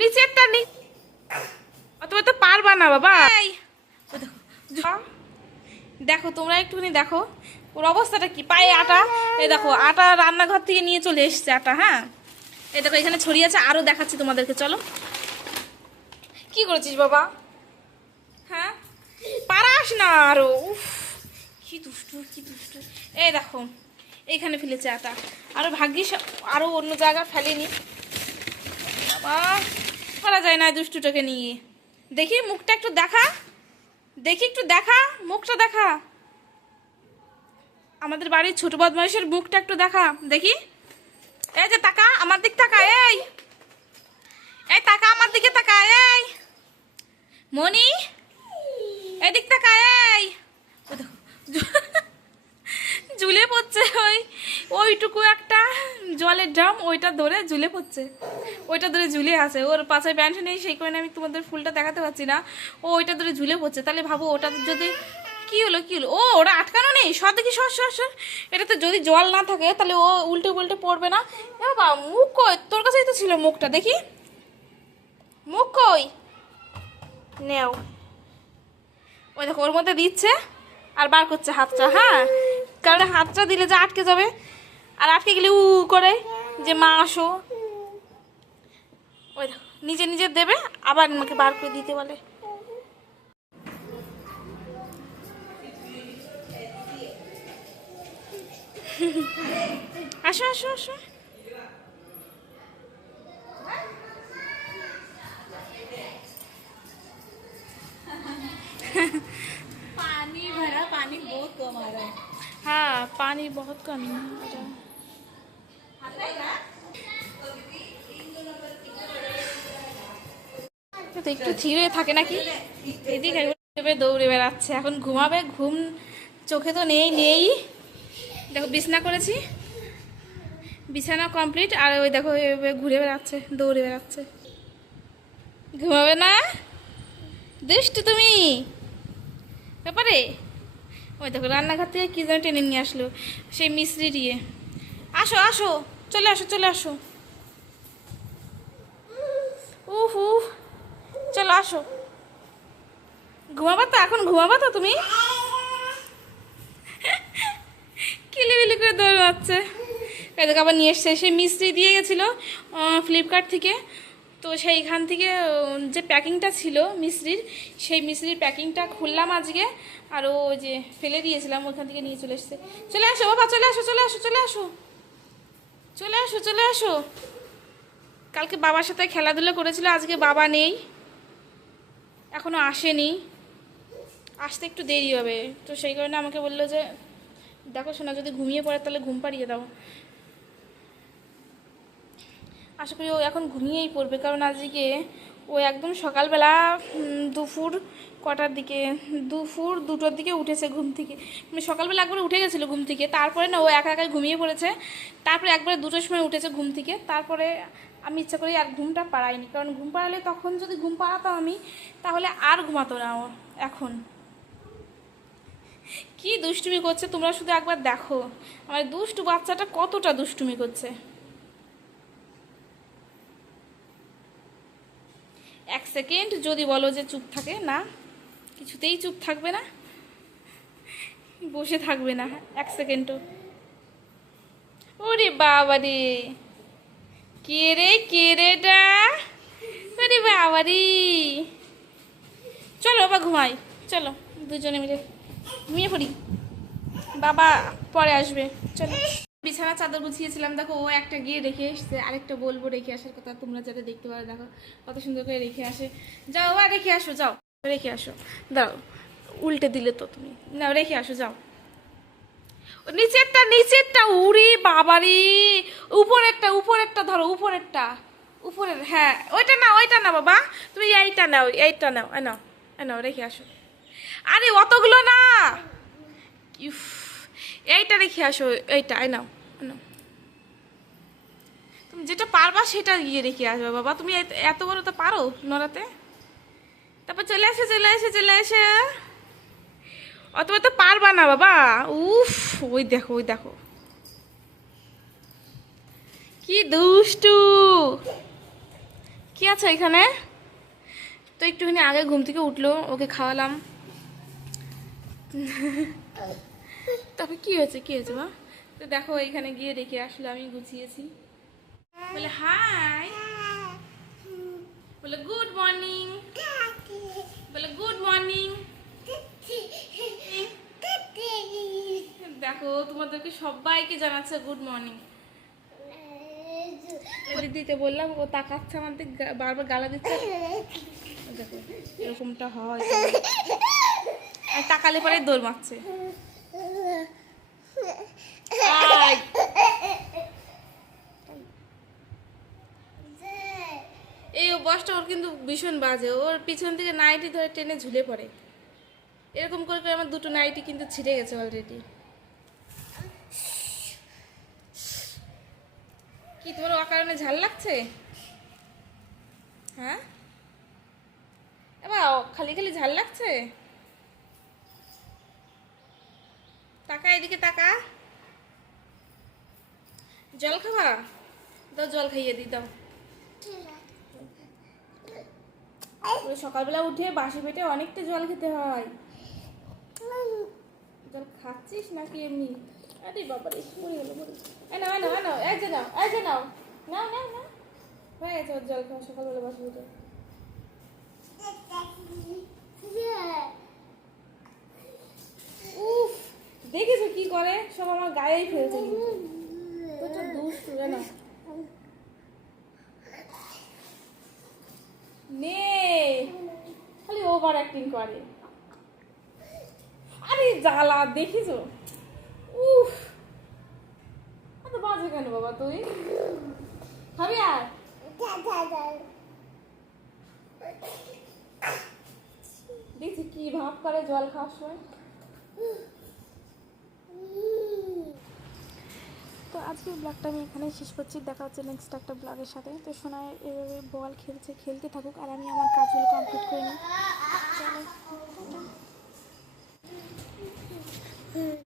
নিচেরটা তুমি তো পারবা না বাবা। দেখো তোমরা একটুখানি দেখো ওর অবস্থাটা কি, পায়ে আটা। এই দেখো আটা রান্নাঘর থেকে নিয়ে চলে এসছে আটা। হ্যাঁ এই দেখো এখানে ছড়িয়ে আছে, আরো দেখাচ্ছি তোমাদেরকে, চলো। কি করেছিস বাবা? হ্যাঁ পারাস না আরো। উফ কি দুষ্টু কি দুষ্টু। এই দেখো এইখানে ফেলেছে আটা, আরো ভাগ্যিস আরো অন্য জায়গা ফেলেনি। বাবা পারা যায় না দুষ্টুটাকে নিয়ে। দেখি মুখটা একটু দেখা, দেখি একটু দেখা, মুখটা দেখা। আমাদের বাড়ির ছোট বদমাইশের মুখটা একটু দেখা দেখি। এই যে তাকা আমার দিক তাকা, এই এই তাকা আমার দিকে তাকা, এই মনি এদিক তাকা, এই ঝুলে পড়ছে। ওইটুকু একটা জলের ড্রাম, ওইটা ধরে ঝুলে পড়ছে, ওইটা ধরে ঝুলে আছে। ওর পাশে প্যান্ট নেই, সেই কারণে আমি তোমাদের ফুলটা দেখাতে পারছি না। ও ওইটা ধরে ঝুলে পড়ছে। তাহলে ভাবো ওটা যদি কি হলো কি হলো। ও ওরা আটকানো নেই, সব দেখি সর সর সর। এটাতে যদি জল না থাকে তাহলে ও উল্টে উল্টে পড়বে না। বাবা মুখ কই? তোর কাছেই তো ছিল মুখটা, দেখি মুখ কই? নেও। ওই দেখো ওর মধ্যে দিচ্ছে আর বার করছে হাতটা। হ্যাঁ কারণ হাতটা দিলে যে আটকে যাবে, আর আটকে গেলে উ করে যে মা আসো। ওই দেখো নিজে নিজে দেবে আবার আমাকে বার করে দিতে বলে। আসো আসো আসো। पानी भरा, पानी बहुत कम आ रहा है। हाँ पानी बहुत कम है। তো একটু ধীরে থাকে নাকি, এদিকে দৌড়ে বেড়াচ্ছে। এখন ঘুমাবে, ঘুম চোখে তো নেই নেই। দেখো বিছানা করেছি, বিছানা কমপ্লিট, আর ওই দেখো ঘুরে বেড়াচ্ছে, দৌড়ে বেড়াচ্ছে। ঘুমাবে না দুষ্টু তুমি ব্যাপারে। ওই দেখো রান্নাঘর থেকে কি যেন টেনে নিয়ে আসলো, সেই মিস্ত্রি দিয়ে। আসো আসো চলে আসো চলে আসো। উফ উফ চলো আসো। ঘুমাবা তো এখন, ঘুমাবা তো তুমি? কিলিবিলি করে দৌড়াচ্ছে। এদিকে আবার নিয়ে এসছে, সেই মিস্ত্রি দিয়ে গেছিলো ফ্লিপকার্ট থেকে। তো সেইখান থেকে যে প্যাকিংটা ছিল মিস্ত্রির, সেই মিস্ত্রির প্যাকিংটা খুললাম আজকে। আর ও যে ফেলে দিয়েছিলাম ওখান থেকে নিয়ে চলে এসছে। চলে আসো বাবা চলে আসো চলে আসো চলে আসো চলে আসো চলে আসো। কালকে বাবার সাথে খেলাধুলো করেছিল, আজকে বাবা নেই, এখনো আসেনি, আসতে একটু দেরি হবে। তো সেই কারণে আমাকে বললো যে দেখো শোনা যদি ঘুমিয়ে পড়ে তাহলে ঘুম পাড়িয়ে দাও। আশা করি ও এখন ঘুমিয়েই পড়বে, কারণ আজকে ও একদম সকালবেলা দুপুর কটার দিকে, দুপুর 2টোর দিকে উঠেছে ঘুম থেকে। মানে সকালবেলা একবার উঠে গেছিলো ঘুম থেকে, তারপরে না ও একা একাই ঘুমিয়ে পড়েছে। তারপরে একবারে 2টোর সময় উঠেছে ঘুম থেকে। তারপরে আমি ইচ্ছা করি আর ঘুমটা পাড়াইনি, কারণ ঘুম পাড়ালে তখন যদি ঘুম পাড়াতাম আমি তাহলে আর ঘুমাতো না ও এখন। কি দুষ্টুমি করছে তোমরা শুধু একবার দেখো, আমার দুষ্টু বাচ্চাটা কতটা দুষ্টুমি করছে। 1 সেকেন্ড যদি বলো যে চুপ থাকে না, কিছুতেই চুপ থাকবে না, বসে থাকবে না 1 সেকেন্ডও। ওরে বাবা রে, কে রে কে রেটা, ওরে বাবা রে। চলো বাবা ঘুমাই, চলো দুজনে মিলে ঘুমিয়ে পড়ি, বাবা পরে আসবে। চলো বিছানা চাদর গুছিয়েছিলাম, দেখো ও একটা গিয়ে রেখে এসছে, আরেকটা বলবো রেখে আসার কথা, তোমরা যাতে দেখতে পারো। দেখো কত সুন্দর করে রেখে আসে। যাও আর রেখে আসো, যাও রেখে আসো। দাও উল্টে দিলে তো তুমি, না রেখে আসো যাও। নিচেরটা নিচেরটা, উড়ি বাবারি, উপরেরটা উপরেরটা ধরো, উপরেরটা উপরের। হ্যাঁ ওইটা না ওইটা না বাবা, তুমি এইটা নাও এইটা নাও, নাও নাও রেখে আসো। আরে অতগুলো না, ইফ এইটা রেখে আসো, এইটা নাও নাও। তুমি যেটা পারবা সেটা গিয়ে রেখে আসবে বাবা, তুমি এত বড় তো পারো নড়াতে। তারপর চলে আসে চলে আসে চলে আসে। অত তো পারবা না বাবা। উফ ওই দেখো ওই দেখো কি দুষ্টু, কি আছে এখানে? তো একটুখানি আগে ঘুম থেকে উঠলো, ওকে খাওয়ালাম। তবে কি হয়েছে মা? তো দেখো এখানে গিয়ে রেখে আসলে আমি গুছিয়েছি। বলে হাই, বলে গুড মর্নিং, বলে গুড মর্নিং। দেখো তোমাদেরকে সবাইকে জানাচ্ছে গুড মর্নিং। দিদিতে বললাম, ও তাকাচ্ছে আমার দিকে, বারবার গালা দিচ্ছে। দেখো এরকমটা হয়, আর তাকালে পরে দৌড় মারছে। এই অভ্যাসটা ওর কিন্তু ভীষণ বাজে। ওর পিছন থেকে নাইটি ধরে টেনে ঝুলে পড়ে। এরকম করে করে আমার দুটো নাইটি কিন্তু ছিঁড়ে গেছে অলরেডি। কি তোমার অকারণে ঝাল লাগছে? হ্যাঁ, এবার খালি খালি ঝাল লাগছে। তাকা এদিকে, তাকা। জল খাবা? দাও জল খাইয়ে দিই, দাও। সকালবেলা উঠে বাসি পেটে অনেকটা জল খেতে হয়। জল খাচ্ছিস নাকি এমনি? আরে বাবা রে, পড়ে গেল, পড়ে গেল। এই নাও, এই নাও, এই নাও, এই যে নাও, এই যে নাও, নাও নাও নাও। হয়ে গেছে ওর জল খাওয়া সকালবেলা বাসি পেটে। উফ, দেখেছো কি করে? সব আমার গায়েই ফেলছে কিন্তু। প্রচুর দুষ্টু, না নে, খালি ওভার অ্যাক্টিং করে। আরে জ্বালা, দেখিস? উফ, এত বাজে কেন বাবা তুই? খাবি আর? দেখছি কি ভাব করে জল খাওয়ার সময়। তো আজকের ব্লগটা আমি এখানেই শেষ করছি। দেখা হচ্ছে নেক্সট একটা ব্লগের সাথে। তো শোনায় এভাবে বল খেলছে, খেলতে থাকুক, আর আমি আমার কাজগুলো কমপ্লিট করে নিই। চলো, টাটা।